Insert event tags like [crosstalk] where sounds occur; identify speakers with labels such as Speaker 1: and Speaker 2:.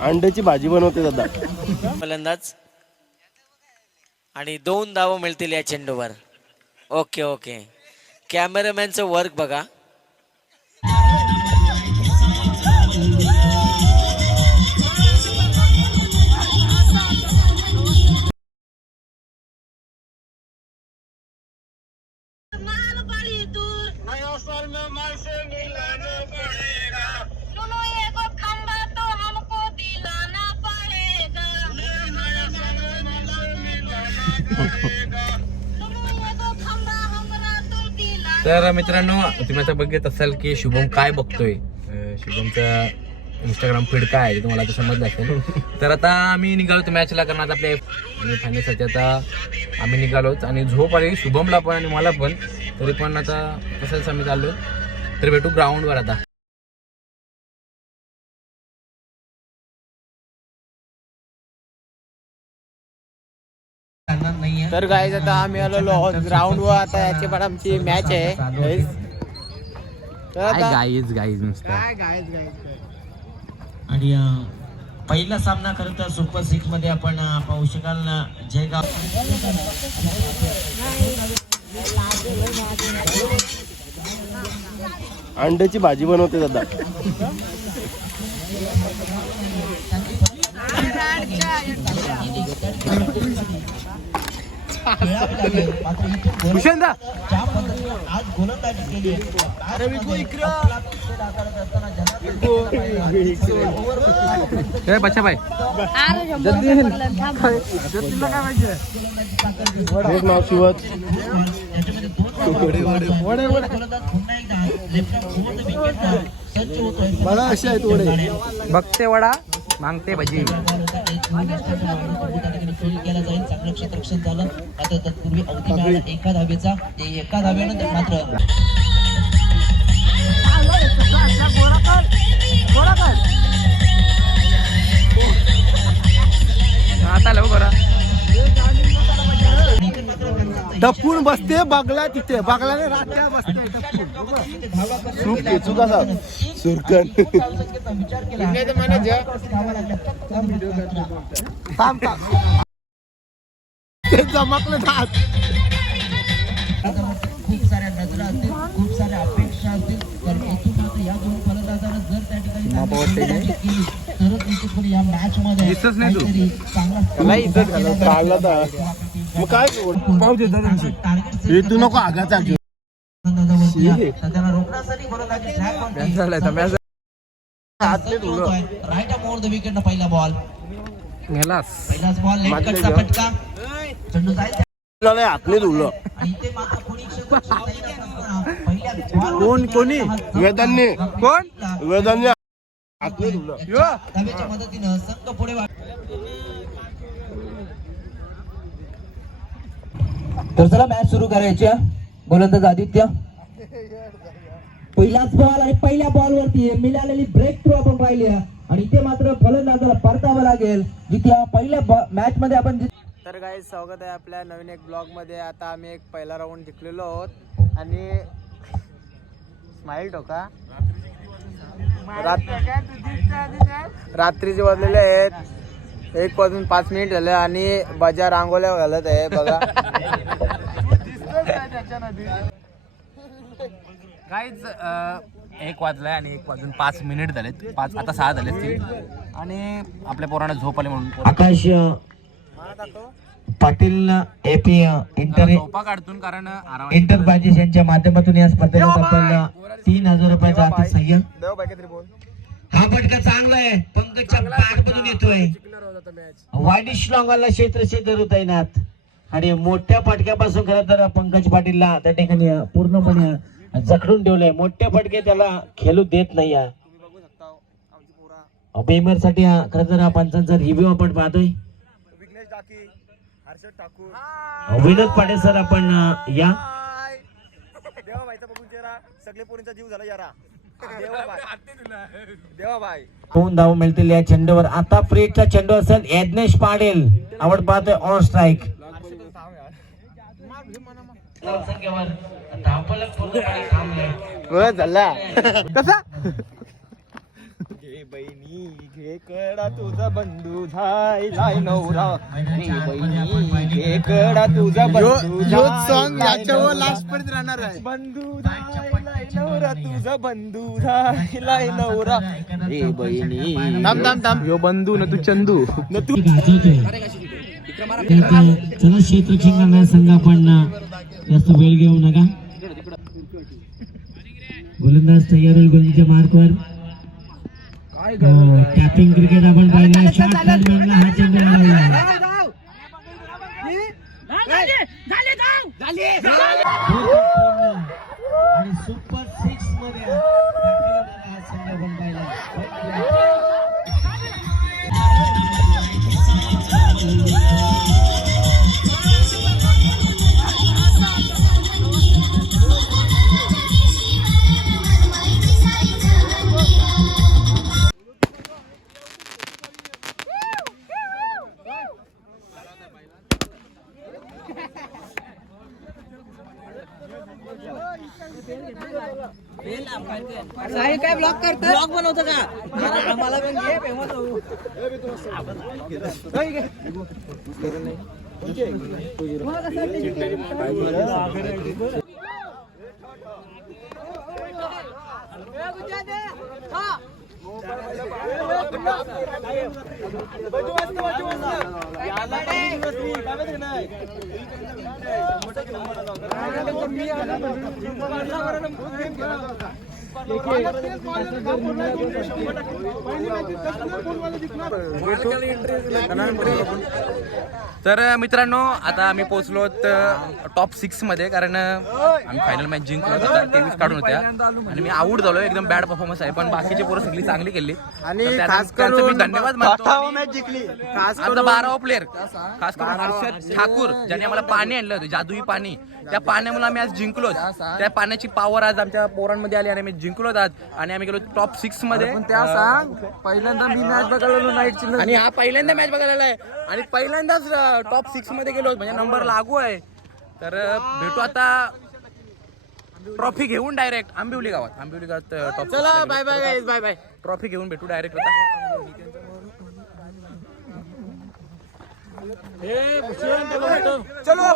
Speaker 1: अंड्याची भाजी बनवते दादा.
Speaker 2: फलंदाज. आणि दोन धावं मिळतील या चेंडूवर. Okay okay. कॅमेरामॅनचं वर्क बघा.
Speaker 3: सुनो
Speaker 4: तर मित्रांनो तुम्ही आता बघत असाल की शुभम काय बघतोय? अं, शुभमचा इंस्टाग्राम फीड काय आहे ते तुम्हाला आता समजलं असेल. तर आता आम्ही निघालो मॅचला कारण आता आपल्या आणि फायनलसाठी आता आम्ही निघालोच आणि झोप आली शुभमला पण आणि मला पण. तरी पण आता कसं आम्ही चाललो तर भेटू ग्राउंडवर आता.
Speaker 5: तर गाईज आता आम्ही आलेलो आहोत ग्राउंड वर. आता याची पण आमची मॅच आहे. तर आता
Speaker 4: गाईज गाईज नुसतं.
Speaker 6: आणि पहिला सामना खरं तर सुपर सिक्समध्ये आपण पाहू शकाल अं, जयगाव
Speaker 1: अंड्याची भाजी बनवते दादा. [laughs]
Speaker 5: भूषण दा
Speaker 6: आज गोलंदाजी केली आहे, आपला
Speaker 4: ए, बच्चा भाई
Speaker 1: नाव शिवत
Speaker 6: याच्यामध्ये
Speaker 5: असे आहेत वडे
Speaker 4: बघते वडा मागते भजी.
Speaker 6: खेळ केला जाईल चांगलं क्षेत्ररक्षण झालं. मात्र तत्पूर्वी अवधी मिळाला एका धावेचा. ते एका धाव्यानंतर मात्र
Speaker 5: डपून बसते बगला तिथे. बगलाने रात्या बसते
Speaker 1: कसा सुरकन
Speaker 6: विचार केला
Speaker 5: थांब थांब. ते चमकले हात
Speaker 6: खूप साऱ्या नजरा असतील खूप साऱ्या अपेक्षा असतील. तर इथून मात्र या दोन फलंदाजांना जर त्या ठिकाणी फलंदाजी केली तरच निश्चितपणे या मॅच मध्ये
Speaker 4: दिसतच नाही तू.
Speaker 6: काहीतरी चांगला
Speaker 5: नाही इज्जत घालत
Speaker 1: काढला तर. मग काय
Speaker 5: पाहू दे
Speaker 6: टार्गेट
Speaker 1: हे तू नको आगाचा घेऊ.
Speaker 6: फलंदाजावरती आहे. तर त्याला रोखण्यासाठी फलंदाजी ट्रॅक पण राईट मोर द विकेट पहिला बॉल
Speaker 4: मेलास.
Speaker 6: पहिलाच बॉल लेट कटचा फटका. चेंडू जाईल
Speaker 1: झालंय हातने धुलं
Speaker 6: आणि इथे मात्र कोणी नाही. असताना ball
Speaker 5: कोण कोणी?
Speaker 1: वेदांनी.
Speaker 5: कोण?
Speaker 1: वेदांनी हातने धुलं
Speaker 6: धावेच्या मदतीनं संघ पुढे वाट तर चला मॅच सुरू करायची आहे. गोलंदाज आदित्य. पहिलाच बॉल आणि पहिल्या बॉल वरती मिळालेली ब्रेक थ्रू आपण पाहिली आहे. आणि इथे मात्र फलंदाजाला परतावं लागेल. जिथे पहिल्या मॅच मध्ये आपण
Speaker 5: तर काही स्वागत आहे आपल्या नवीन एक ब्लॉगमध्ये आता आम्ही एक पहिला राऊंड जिंकलेलो आहोत. आणि स्माईल टोका रात- रात्रीचे वाजलेले आहेत. एक वाजून पाच मिनिट झाले आणि बजा रांगोल्या घालत आहे बघा. [laughs]
Speaker 4: काहीच एक वाजलाय आणि एक वाजून पाच मिनिट झालेत. पाच आता सहा झालेत ते. आणि आपल्या पोरांना झोप आली म्हणून पोरं.
Speaker 6: आकाश पाटील एपी इंटर
Speaker 4: झोपा काढतून कारण आराम
Speaker 6: इंटरप्राइजेस यांच्या माध्यमातून या स्पर्धेला आपण तीन हजार रुपयाचा
Speaker 5: बोल.
Speaker 6: हा फटका चांगला आहे. पंकजच्या बॅट मधून येतोय. वाईडिश लॉंगाला क्षेत्रशे धरत येणार आणि मोठ्या फटक्यापासून खरं तर पंकज पाटीलला त्या ठिकाणी पूर्णपणे जखडून ठेवलंय. मोठे फटके त्याला खेळू देत नाही बेमरसाठी खरं तर हा पंचांचा रिव्ह्यू आपण पाहतोय. विनोद पाटील सर आपण या.
Speaker 5: देवा भाईचा बघून चेहरा सगळे पोरींचा जीव झाला यारा देवा भाई. देवा भाई
Speaker 6: दोन धाव मिळतील या चेंडूवर. आता फ्रीटचा चेंडू असेल यज्ञेश पाटील. आपण पाहतोय ऑन स्ट्राईक
Speaker 5: झाला कसा? बहिणी घे कडा तुझा बंधू झायलाय नवरा. रे बहिणी घे कडा तुझा बंधू सॉन्ग याच्यावर लास्ट पर्यंत राहणार आहे. बंधू झायलाय नवरा तुझा बंधू झायलाय नवरा. बहिणी थांब थांब थांब. यो बंधू न तू चंदू. न तू
Speaker 6: चला करणारा संघ आपण जास्त वेळ घेऊ नका. गोलंदाज तयार होईल गोलंदाजच्या मार्कवर. टॅपिंग क्रिकेट आपण पाहिलं शॉर्ट हा चेंडू. आला साहेब काय ब्लॉग करतो ब्लॉग बनवतो का? मला पण घे फेमस
Speaker 4: तर मित्रांनो आता आम्ही पोहोचलो टॉप सिक्समध्ये कारण आम्ही फायनल मॅच जिंकलो तर तेवीस काढून होत्या. आणि मी आऊट झालो एकदम बॅड परफॉर्मन्स आहे पण बाकीचे पोरं सगळी चांगली केली.
Speaker 5: आणि
Speaker 4: धन्यवाद
Speaker 5: मॅच जिंकली. खास
Speaker 4: आमचा बारावा प्लेअर खास करून हर्षद ठाकूर ज्याने आम्हाला पाणी आणलं होतं जादुई पाणी. त्या पाण्यामुळे आम्ही आज जिंकलो त्या पाण्याची पॉवर आज आमच्या पोरांमध्ये आली आणि आम्ही जिंकलो आज आणि आम्ही गेलो टॉप सिक्समध्ये.
Speaker 5: त्या सांग पहिल्यांदा मी मॅच बघायला नाईट
Speaker 4: आणि हा पहिल्यांदा मॅच बघायला आहे आणि पहिल्यांदाच टॉप सिक्समध्ये गेलो. म्हणजे नंबर लागू आहे. तर भेटू आता. ट्रॉफी घेऊन डायरेक्ट आंबिवली गावात. आंबिवली गावात टॉप चला bye bye bye bye trophy घेऊन भेटू डायरेक्ट आता.
Speaker 5: चलो.